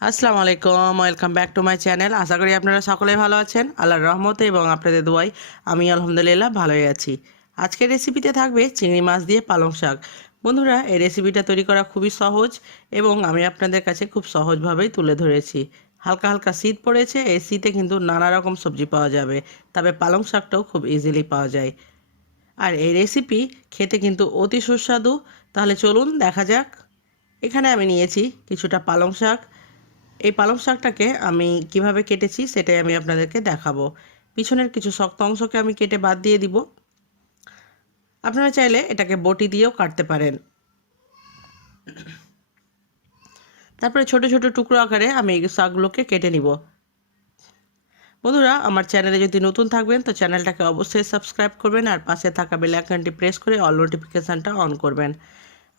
আসসালামু আলাইকুম, welcome back to my channel. আশা করি আপনারা সকলেই ভালো আছেন আল্লাহর রহমতে এবং আপনাদের দোয়ায় আমি আলহামদুলিল্লাহ ভালোই আছি। আজকের রেসিপিতে থাকবে চিংড়ি মাছ দিয়ে পালং শাক। বন্ধুরা, এই রেসিপিটা তৈরি করা খুবই সহজ এবং আমি আপনাদের কাছে খুব সহজভাবেই তুলে ধরেছি। হালকা হালকা শীত পড়েছে, এই শীতে কিন্তু নানা রকম সবজি পাওয়া যাবে, তবে পালং শাকটাও খুব ইজিলি পাওয়া যায়। আর এই রেসিপি খেতে কিন্তু অতি সুস্বাদু। তাহলে চলুন দেখা যাক। এখানে আমি নিয়েছি কিছুটা পালং শাক। এই পালং শাকটাকে আমি কিভাবে কেটেছি সেটাই আমি আপনাদেরকে দেখাবো। পিছনের কিছু শক্ত অংশকে আমি কেটে বাদ দিয়ে দিব। আপনারা চাইলে এটাকে বটি দিয়েও কাটতে পারেন। তারপরে ছোট ছোট টুকরো আকারে আমি এই শাকগুলোকে কেটে নিব। বন্ধুরা, আমার চ্যানেলে যদি নতুন থাকবেন তো চ্যানেলটাকে অবশ্যই সাবস্ক্রাইব করবেন আর পাশে থাকা বেল আইকনটি প্রেস করে অল নোটিফিকেশানটা অন করবেন।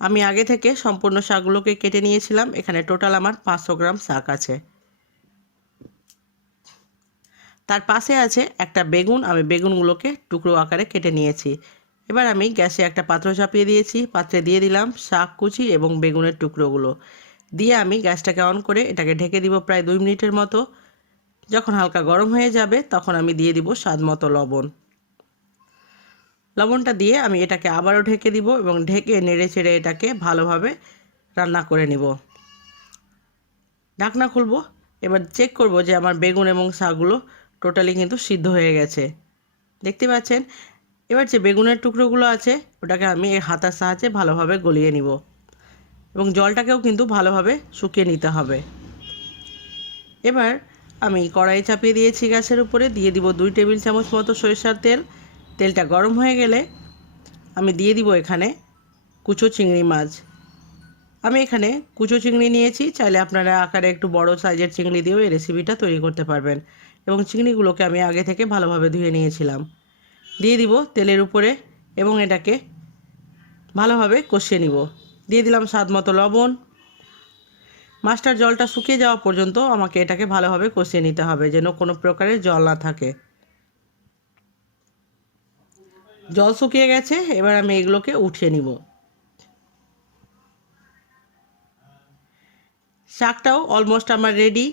আমি আগে থেকে সম্পূর্ণ শাকগুলোকে কেটে নিয়েছিলাম। এখানে টোটাল আমার 500 গ্রাম শাক আছে। তার পাশে আছে একটা বেগুন, আমি বেগুনগুলোকে টুকরো আকারে কেটে নিয়েছি। এবার আমি গ্যাসে একটা পাত্র চাপিয়ে দিয়েছি, পাত্রে দিয়ে দিলাম শাক কুচি এবং বেগুনের টুকরোগুলো দিয়ে আমি গ্যাসটাকে অন করে এটাকে ঢেকে দিব প্রায় 2 মিনিটের মতো। যখন হালকা গরম হয়ে যাবে তখন আমি দিয়ে দিব স্বাদ মতো লবণ। লবণটা দিয়ে আমি এটাকে আবারও ঢেকে দিব এবং ঢেকে নেড়ে চেড়ে এটাকে ভালোভাবে রান্না করে নিব। ঢাকনা খুলব। এবার চেক করব যে আমার বেগুন এবং শাকগুলো টোটালি কিন্তু সিদ্ধ হয়ে গেছে। দেখতে পাচ্ছেন। এবার যে বেগুনের টুকরোগুলো আছে ওটাকে আমি এই হাতার সাহায্যে ভালোভাবে গলিয়ে নিব এবং জলটাকেও কিন্তু ভালোভাবে শুকিয়ে নিতে হবে। এবার আমি কড়াই চাপিয়ে দিয়েছি, গ্যাসের উপরে দিয়ে দিব 2 টেবিল চামচ মতো সরিষার তেল। তেলটা গরম হয়ে গেলে আমি দিয়ে দিব এখানে কুচো চিংড়ি মাছ। আমি এখানে কুচো চিংড়ি নিয়েছি, চাইলে আপনারা আকারে একটু বড় সাইজের চিংড়ি দিয়েও এই রেসিপিটা তৈরি করতে পারবেন। এবং চিংড়িগুলোকে আমি আগে থেকে ভালোভাবে ধুয়ে নিয়েছিলাম। দিয়ে দিব তেলের উপরে এবং এটাকে ভালোভাবে কষিয়ে নিব। দিয়ে দিলাম স্বাদ মতো লবণ। মাছটার জলটা শুকিয়ে যাওয়া পর্যন্ত আমাকে এটাকে ভালোভাবে কষিয়ে নিতে হবে, যেন কোনো প্রকারের জল না থাকে। জল শুকিয়ে গেছে, এবার আমি এগুলোকে উঠিয়ে নিব। শাকটাও অলমোস্ট আমার রেডি।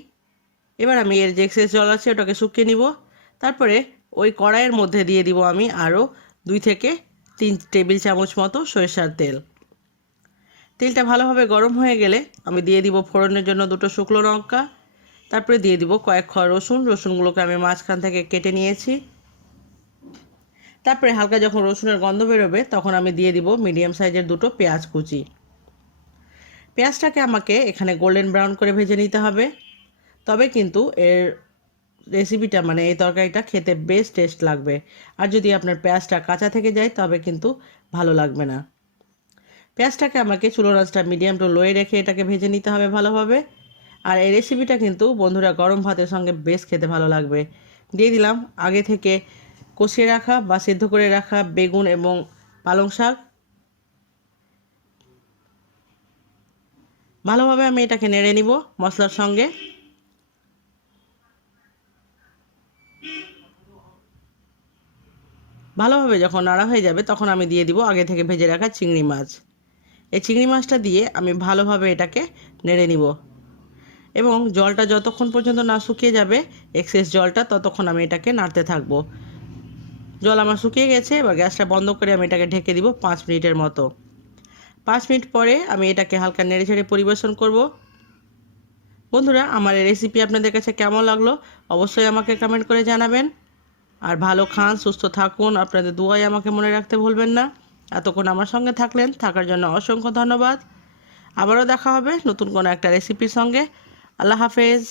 এবার আমি এর যে এক্সেস জল আছে ওটাকে শুকিয়ে নিব। তারপরে ওই কড়াইয়ের মধ্যে দিয়ে দিব আমি আরও 2 থেকে 3 টেবিল চামচ মতো সরিষার তেল। তেলটা ভালোভাবে গরম হয়ে গেলে আমি দিয়ে দিব ফোড়নের জন্য 2টো শুকনো লঙ্কা। তারপরে দিয়ে দিব কয়েক কোয়া রসুন। রসুনগুলোকে আমি মাঝখান থেকে কেটে নিয়েছি। তারপরে হালকা যখন রসুনের গন্ধ বেরোবে তখন আমি দিয়ে দিব মিডিয়াম সাইজের 2টো পেঁয়াজ কুচি। পেঁয়াজটাকে আমাকে এখানে গোল্ডেন ব্রাউন করে ভেজে নিতে হবে, তবে কিন্তু এর রেসিপিটা মানে এই তরকারিটা খেতে বেশ টেস্ট লাগবে। আর যদি আপনার পেঁয়াজটা কাঁচা থেকে যায় তবে কিন্তু ভালো লাগবে না। পেঁয়াজটাকে আমাকে চুলোর আঁচটা মিডিয়াম টু লোয়ে রেখে এটাকে ভেজে নিতে হবে ভালোভাবে। আর এই রেসিপিটা কিন্তু বন্ধুরা গরম ভাতের সঙ্গে বেশ খেতে ভালো লাগবে। দিয়ে দিলাম আগে থেকে কষিয়ে রাখা বা সিদ্ধ করে রাখা বেগুন এবং পালং শাক। ভালোভাবে আমি এটাকে নেড়ে নিব মশলার সঙ্গে। ভালোভাবে যখন নাড়া হয়ে যাবে তখন আমি দিয়ে দিব আগে থেকে ভেজে রাখা চিংড়ি মাছ। এই চিংড়ি মাছটা দিয়ে আমি ভালোভাবে এটাকে নেড়ে নিব এবং জলটা যতক্ষণ পর্যন্ত না শুকিয়ে যাবে এক্সেস জলটা, ততক্ষণ আমি এটাকে নাড়তে থাকবো। জল আমার শুকিয়ে গেছে, এবার গ্যাসটা বন্ধ করে আমি এটাকে ঢেকে দিব 5 মিনিটের মতো। 5 মিনিট পরে আমি এটাকে হালকা নেড়ে ছেড়ে পরিবেশন করব। বন্ধুরা, আমার এই রেসিপি আপনাদের কাছে কেমন লাগলো অবশ্যই আমাকে কমেন্ট করে জানাবেন। আর ভালো খান, সুস্থ থাকুন, আপনাদের দোয়াই আমাকে মনে রাখতে ভুলবেন না। এতক্ষণ আমার সঙ্গে থাকার জন্য অসংখ্য ধন্যবাদ। আবারও দেখা হবে নতুন কোনো একটা রেসিপির সঙ্গে। আল্লাহ হাফেজ।